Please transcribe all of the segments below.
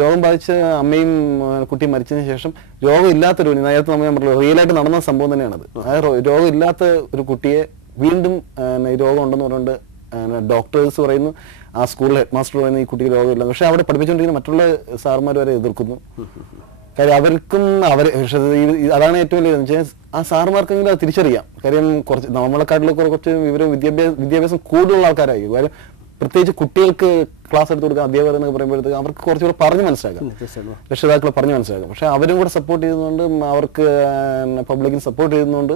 രോഗം ബാധിച്ച അമ്മയും കുട്ടിയും മരിച്ചതിന് ശേഷം രോഗമില്ലാത്തൊരു നേരത്തെ നമ്മൾ റിയലായിട്ട് നടന്ന സംഭവം തന്നെയാണത്. അതായത് രോഗമില്ലാത്ത ഒരു കുട്ടിയെ വീണ്ടും രോഗം ഉണ്ടെന്ന് പറഞ്ഞുകൊണ്ട് ഡോക്ടേഴ്സ് പറയുന്നു, ആ സ്കൂളിൽ ഹെഡ് മാസ്റ്റർ പറയുന്നു ഈ കുട്ടിക്ക് രോഗമില്ല. പക്ഷെ അവിടെ പഠിപ്പിച്ചുകൊണ്ടിരിക്കുന്ന മറ്റുള്ള സാറുമാർ വരെ എതിർക്കുന്നു. കാര്യം അവർക്കും അതാണ് ഏറ്റവും വലിയ വെച്ചാൽ ആ സാറുമാർക്കെങ്കിലും അത് തിരിച്ചറിയാം. കാര്യം കുറച്ച് നമ്മളെക്കാട്ടിലൊക്കെ കുറച്ച് വിദ്യാഭ്യാസം കൂടുതലുള്ള ആൾക്കാരായിരിക്കും. കാര്യം പ്രത്യേകിച്ച് കുട്ടികൾക്ക് ക്ലാസ് എടുത്ത് കൊടുക്കുക അധ്യാപകർ എന്നൊക്കെ പറയുമ്പോഴത്തേക്ക് അവർക്ക് കുറച്ചുകൂടെ പറഞ്ഞ് മനസ്സിലാക്കാം, രക്ഷിതാക്കളെ പറഞ്ഞ് മനസ്സിലാക്കാം. പക്ഷെ അവരും കൂടെ സപ്പോർട്ട് ചെയ്യുന്നതുകൊണ്ട്, അവർക്ക് പബ്ലിക്കിന് സപ്പോർട്ട് ചെയ്യുന്നതുകൊണ്ട്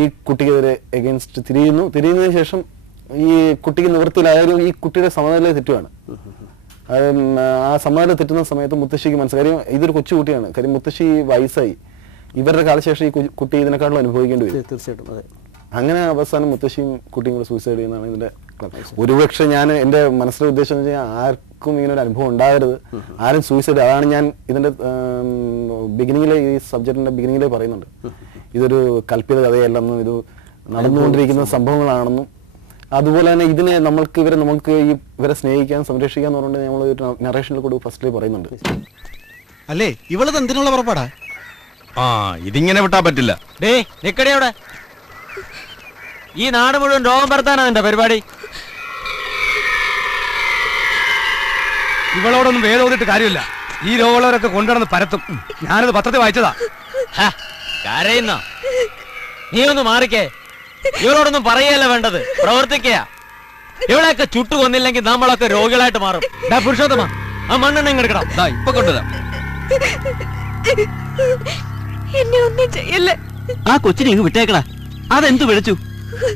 ഈ കുട്ടിക്കെതിരെ എഗെയിൻസ്റ്റ് തിരിയുന്നതിന് ശേഷം ഈ കുട്ടിക്ക് നിവൃത്തിയിലായാലും ഈ കുട്ടിയുടെ സമനില തെറ്റുകയാണ്. ആ സമനില തെറ്റുന്ന സമയത്ത് മുത്തശ്ശിക്ക് മനസ്സിലായി. കാര്യം ഇതൊരു കൊച്ചുകുട്ടിയാണ്. കാര്യം മുത്തശ്ശി വയസ്സായി, ഇവരുടെ കാലശേഷം ഈ കുട്ടി ഇതിനെക്കാളും അനുഭവിക്കേണ്ടി വരും. തീർച്ചയായിട്ടും അതെ. അങ്ങനെ അവസാനം മുത്തശ്ശിയും കുട്ടിയും കൂടെ സൂയിസൈഡ് ചെയ്യുന്നതാണ് ഇതിന്റെ. ഒരുപക്ഷെ ഞാൻ എന്റെ മനസ്സിലെ ഉദ്ദേശം എന്ന് വെച്ചാൽ ആർക്കും ഇങ്ങനെ ഒരു അനുഭവം ഉണ്ടാകരുത്, ആരും സൂയിസൈഡ്. അതാണ് ഞാൻ ഇതിന്റെ ബിഗിനിങ്ങിലെ ഈ സബ്ജക്റ്റിന്റെ ബിഗിനിങ്ങിലെ പറയുന്നുണ്ട്. ഇതൊരു കൽപ്പിത കഥയല്ലെന്നും ഇത് നടന്നുകൊണ്ടിരിക്കുന്ന സംഭവങ്ങളാണെന്നും അതുപോലെ തന്നെ ഇതിനെ നമുക്ക് ഇവരെ സ്നേഹിക്കാൻ സംരക്ഷിക്കാൻ പറഞ്ഞുകൊണ്ട് നമ്മൾ ഒരു നറേഷനിൽ കൂടി ഫസ്റ്റിൽ പറയുന്നുണ്ട്. അല്ലേ ഇവളത് എന്തിനുള്ള പുറപ്പാടാ? ഇതിങ്ങനെ വിട്ടാ പറ്റില്ല. നിക്കടിയോടെ ഈ നാട് മുഴുവൻ രോഗം പരത്താനാ നിന്റെ പരിപാടി. ഇവളോടൊന്നും വേദോതിട്ട് കാര്യമില്ല. ഈ രോഗമുള്ളവരൊക്കെ കൊണ്ടുവന്ന് പരത്തും. ഞാനത് പത്രത്തിൽ വായിച്ചതാ. കരയുന്ന നീ ഒന്ന് മാറിക്കേ. ഇവളോടൊന്നും പറയല്ല വേണ്ടത്, പ്രവർത്തിക്കുക. ഇവളെയൊക്കെ ചുട്ടു കൊന്നില്ലെങ്കിൽ നമ്മളൊക്കെ രോഗികളായിട്ട് മാറും. പുരുഷോത്തമ, ആ മണ്ണെണ്ണ എടുക്കണം. ഇപ്പൊ കൊണ്ടുവരാം. എന്നെ ഒന്നും ചെയ്യല്ലേ. ആ കൊച്ചിനെ ഇങ്ങ് വിട്ടേക്കടാ. അതെന്ത് വിളിച്ചു?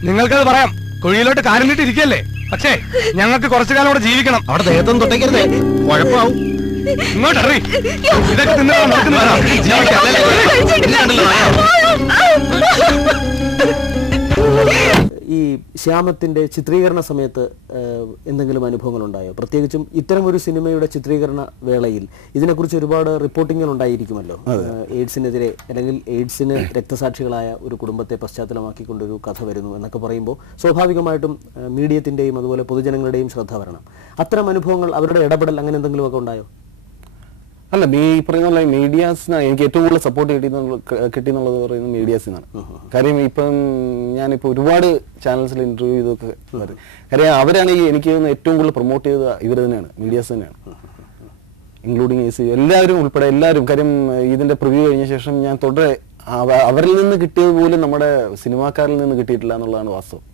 നിങ്ങൾക്കത് പറയാം. കുഴിയിലോട്ട് കാലിട്ട് ഇരിക്കല്ലേ. പക്ഷേ ഞങ്ങൾക്ക് കുറച്ചു കാലം കൂടെ ജീവിക്കണം. അവിടെ ദേഹത്തൊന്നും തൊട്ടേക്കരുതേ, കുഴപ്പമാവും. ഇങ്ങോട്ടറി ഇതൊക്കെ ഈ ശ്യാമത്തിന്റെ ചിത്രീകരണ സമയത്ത് എന്തെങ്കിലും അനുഭവങ്ങൾ ഉണ്ടായോ? പ്രത്യേകിച്ചും ഇത്തരമൊരു സിനിമയുടെ ചിത്രീകരണ വേളയിൽ ഇതിനെക്കുറിച്ച് ഒരുപാട് റിപ്പോർട്ടിങ്ങുകൾ ഉണ്ടായിരിക്കുമല്ലോ. എയ്ഡ്സിനെതിരെ അല്ലെങ്കിൽ എയ്ഡ്സിന് രക്തസാക്ഷികളായ ഒരു കുടുംബത്തെ പശ്ചാത്തലമാക്കിക്കൊണ്ടൊരു കഥ വരുന്നു എന്നൊക്കെ പറയുമ്പോൾ സ്വാഭാവികമായിട്ടും മീഡിയത്തിന്റെയും അതുപോലെ പൊതുജനങ്ങളുടെയും ശ്രദ്ധ വരണം. അത്തരം അനുഭവങ്ങൾ, അവരുടെ ഇടപെടൽ അങ്ങനെ എന്തെങ്കിലുമൊക്കെ ഉണ്ടായോ? അല്ല, ഈ പറയുന്ന മീഡിയാസിനാണ് എനിക്ക് ഏറ്റവും കൂടുതൽ സപ്പോർട്ട് കിട്ടിയെന്നുള്ളത് പറയുന്നത് മീഡിയാസിനാണ്. കാര്യം ഇപ്പം ഞാനിപ്പോൾ ഒരുപാട് ചാനൽസിൽ ഇന്റർവ്യൂ ചെയ്തൊക്കെ വരും. കാര്യം അവരാണ് എനിക്ക് ഏറ്റവും കൂടുതൽ പ്രൊമോട്ട് ചെയ്തത് ഇവർ തന്നെയാണ്, മീഡിയാസ് തന്നെയാണ്, ഇൻക്ലൂഡിങ് എല്ലാവരും ഉൾപ്പെടെ എല്ലാവരും. കാര്യം ഇതിന്റെ പ്രിവ്യൂ കഴിഞ്ഞ ശേഷം ഞാൻ തുടരെ അവരിൽ നിന്ന് കിട്ടിയത് പോലും നമ്മുടെ സിനിമാക്കാരിൽ നിന്ന് കിട്ടിയിട്ടില്ല എന്നുള്ളതാണ് വാസ്തവം.